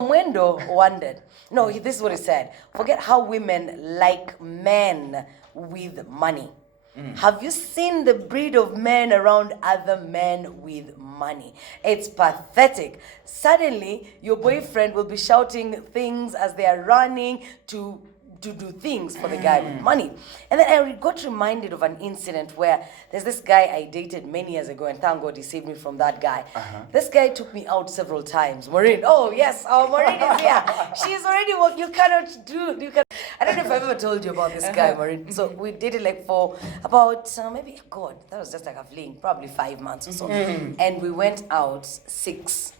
Mwendo wondered. No, this is what he said. Forget how women like men with money. Have you seen the breed of men around other men with money? It's pathetic. Suddenly, your boyfriend will be shouting things as they are running to do things for the guy with money. And then I got reminded of an incident where there's this guy I dated many years ago, and thank God he saved me from that guy. This guy took me out several times. Maureen, oh yes, Maureen is here. She's already working. You cannot do, I don't know if I've ever told you about this guy, Maureen. So we dated like for about, maybe, God, that was just like a fling, probably 5 months or so. And we went out six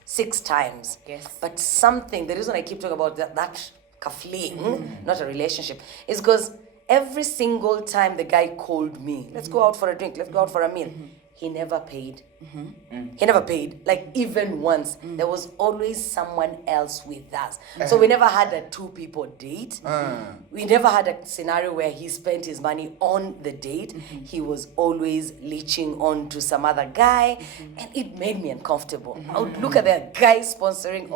times. Yes. But the reason I keep talking about that fling, not a relationship, is because every single time the guy called me, let's go out for a drink, let's go out for a meal, he never paid. He never paid, like even once. There was always someone else with us. So we never had a 2-people date. We never had a scenario where he spent his money on the date. He was always leeching on to some other guy, and it made me uncomfortable. I would look at the guy sponsoring,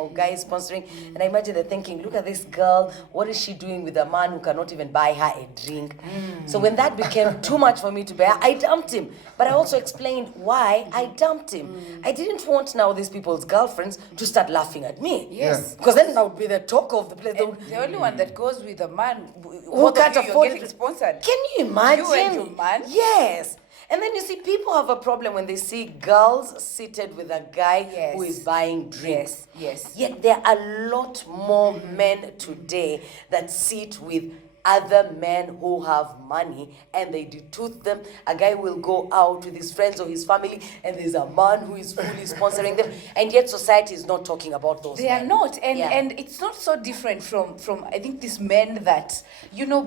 and I imagine they're thinking, look at this girl, what is she doing with a man who cannot even buy her a drink? So when that became too much for me to bear, I dumped him. But I also explained why I dumped him. I didn't want now these people's girlfriends to start laughing at me. Yes. Because then I would be the talk of the place. The only one that goes with a man who can't afford getting sponsored. Can you imagine? You and your man? Yes. And then you see, people have a problem when they see girls seated with a guy who is buying drinks. Yes. Yet there are a lot more men today that sit with other men who have money and they detooth them. A guy will go out with his friends or his family and there's a man who is fully sponsoring them, and yet society is not talking about those They men. are not, and it's not so different from I think these men that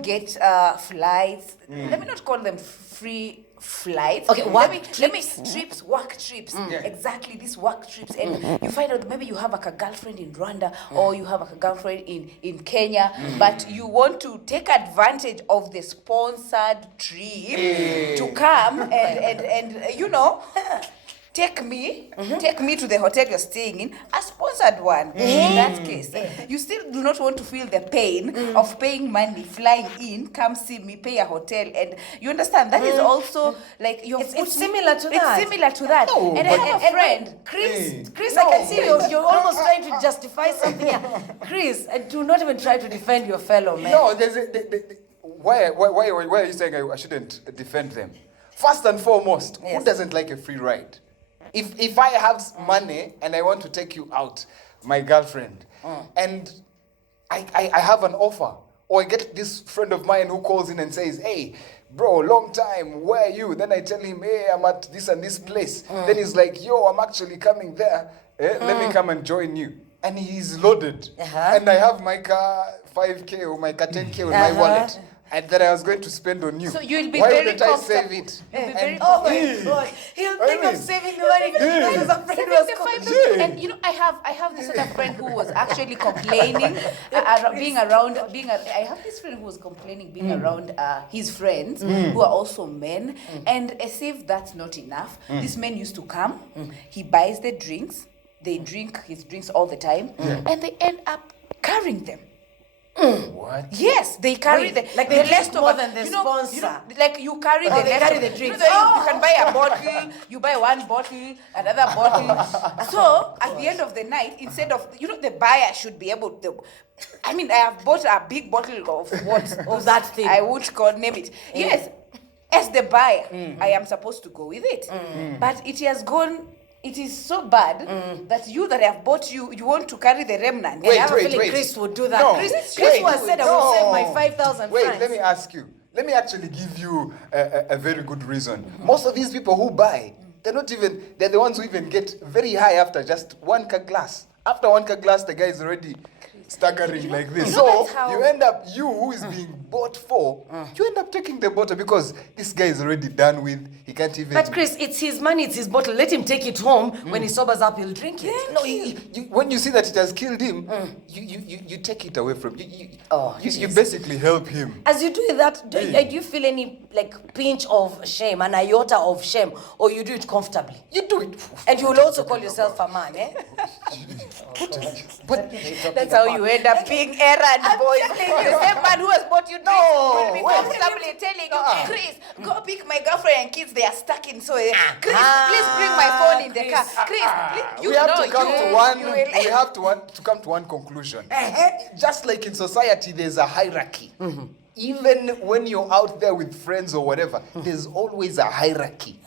get flights. Let me not call them free flights. Okay, let me trips, work trips. Exactly, these work trips, and you find out maybe you have like a girlfriend in Rwanda or you have like a girlfriend in Kenya, but you want to take advantage of the sponsored trip to come and take me to the hotel you're staying in, a sponsored one. In that case, you still do not want to feel the pain of paying money, flying in, come see me, pay a hotel, and you understand that is also like It's similar to that. It's similar to that. No, and I have a friend, Chris, I can see you're almost trying to justify something here. Chris, do not even try to defend your fellow man. No, why are you saying I shouldn't defend them? First and foremost, who doesn't like a free ride? If I have money and I want to take you out, my girlfriend, and I have an offer, or I get this friend of mine who calls in and says, hey, bro, long time, where are you? Then I tell him, hey, I'm at this and this place. Then he's like, yo, I'm actually coming there. Let me come and join you. And he's loaded. And I have my car 5K or my car 10K in my wallet. And that I was going to spend on you. So you'll be Why very wouldn't I save it? Oh my God! He'll think of saving the money. Because a friend was and I have this other friend who was actually complaining I have this friend who was complaining being around his friends who are also men, and as if that's not enough, these men used to come, he buys the drinks, they drink his drinks all the time, and they end up carrying them. What? Yes, they carry the leftovers more than the sponsor. Like you carry the they carry the leftovers. drinks. You can buy a bottle, you buy one bottle, another bottle. So at the end of the night, instead of the buyer should be able to. I mean, I have bought a big bottle of what of that thing. I won't name it. Yes, as the buyer, I am supposed to go with it, but it has gone. It is so bad that you that have bought you want to carry the remnant. Wait, I have a feeling Chris would do that. No, Chris who has said I will save my 5,000 Wait, francs. let me ask you. Let me actually give you a very good reason. Most of these people who buy, they're the ones who even get very high after just one glass. After one glass, the guy is already staggering like this. You know So that's how- you end up, you who is being bought for, you end up taking the bottle because this guy is already done with. He can't even. But Chris, it's his money, it's his bottle. Let him take it home. When he sobers up, he'll drink it. No, when you see that it has killed him, you take it away from you basically help him. As you do that, do you feel any like pinch of shame, an iota of shame, or you do it comfortably? You do it. And you will also call yourself a man, eh? But That's how you end up being errand boy. The same man who has bought you drinks will be comfortably telling you, Chris, go pick my girlfriend and kids. They are stuck in so. Chris, please bring my phone in the car. Chris, please, you we have know to come you, to one. you will- We have to come to one conclusion. Just like in society, there's a hierarchy. Even when you're out there with friends or whatever, there's always a hierarchy.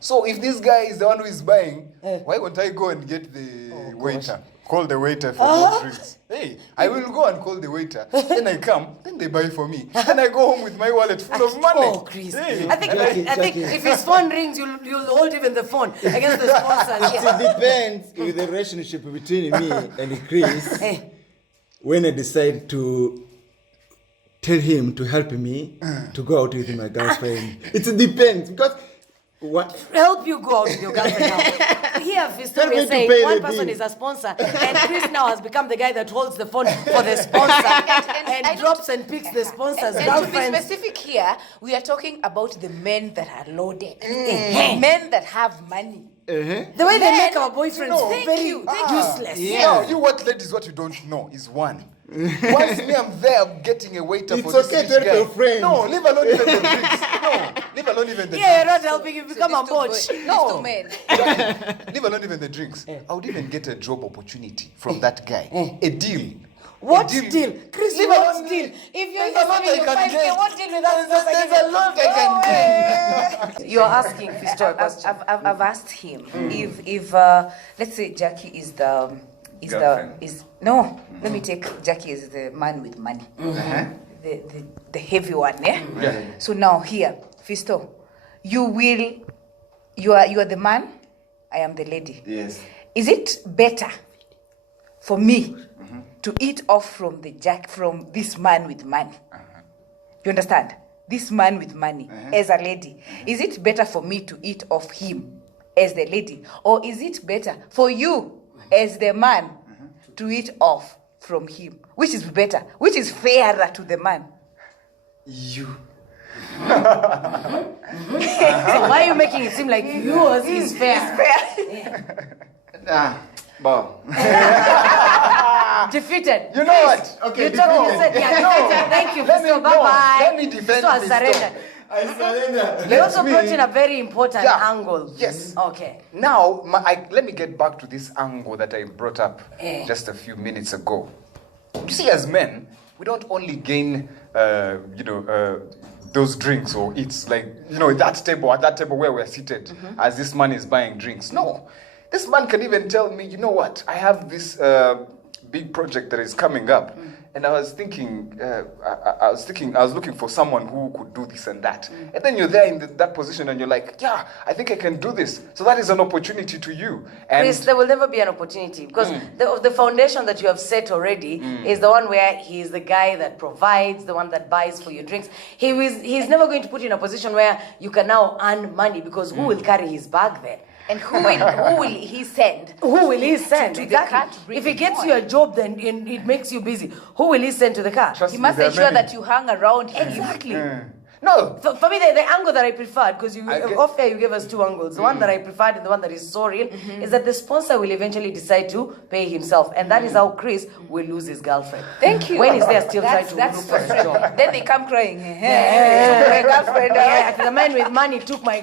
So if this guy is the one who is buying, why won't I go and get the waiter? Call the waiter for more drinks. Hey, I will go and call the waiter. Then I come, then they buy for me. Then I go home with my wallet full of money. Oh, Chris. Hey. I think if his phone rings, you'll hold even the phone against the sponsors. It depends with the relationship between me and Chris. When I decide to tell him to help me to go out with my girlfriend, it depends because what Help you go out with your girlfriend now. Here, Fisto, Help me we're to saying pay one the person bill. is a sponsor, and Chris now has become the guy that holds the phone for the sponsor and I drops and picks the sponsor's And to be girlfriend. specific here, we are talking about the men that are loaded. Men that have money. The way they make our boyfriends Thank very you. useless. No, you what ladies, what you don't know is one. Once me, I'm there, I'm getting a waiter It's for this okay rich to help guy. your friend. No, leave alone even the drinks. No, leave alone even the Yeah, you're drinks. not helping you become a botch. These two men. Leave alone even the drinks. I would even get a job opportunity from that guy. A deal. What A deal? Chris, Leave what alone- deal? If you're There's a lot giving I you can 5K, get. what deal with us? There's a lot I can get. You're asking Fisto a question. I've asked him if let's say Jackie is the Girlfriend. no. Let me take Jackie as the man with money, the heavy one, yeah. So now here, Fisto, you are the man, I am the lady. Yes. Is it better for me to eat off from this man with money? You understand? This man with money as a lady. Is it better for me to eat off him as the lady? Or is it better for you as the man to eat off from him? Which is better? Which is fairer to the man? You. So why are you making it seem like yours is fair? Bow. Defeated. You know what? Okay, You told me to say, yeah, defeated. Thank you, Fisto. Bye-bye. Let me defend Fisto has Fisto. surrendered. I surrender. They also me- brought in a very important angle. Yes. Okay. Now, let me get back to this angle that I brought up just a few minutes ago. You see, as men, we don't only gain, those drinks, or it's like, at that table where we're seated, as this man is buying drinks. No. This man can even tell me, you know what, I have this big project that is coming up. And I was thinking, I was looking for someone who could do this and that. And then you're there in that position and you're like, yeah, I think I can do this. So that is an opportunity to you. And Chris, there will never be an opportunity because the foundation that you have set already is the one where he is the guy that provides, the one that buys for your drinks. He's never going to put you in a position where you can now earn money because who will carry his bag then? And who will he send? Who will he send? To the car to bring If he it gets on. you a job, then it makes you busy. Who will he send to the car? Trust He me, must there are ensure many. that you hang around him. Exactly. No. For me, the angle that I preferred, because get- off air you gave us two angles. The one that I preferred and the one that is so real is that the sponsor will eventually decide to pay himself. And that is how Chris will lose his girlfriend. Thank you. When he's there still trying to That's look for a frustrating. job. Then they come crying. My girlfriend. Yeah, the man with money took my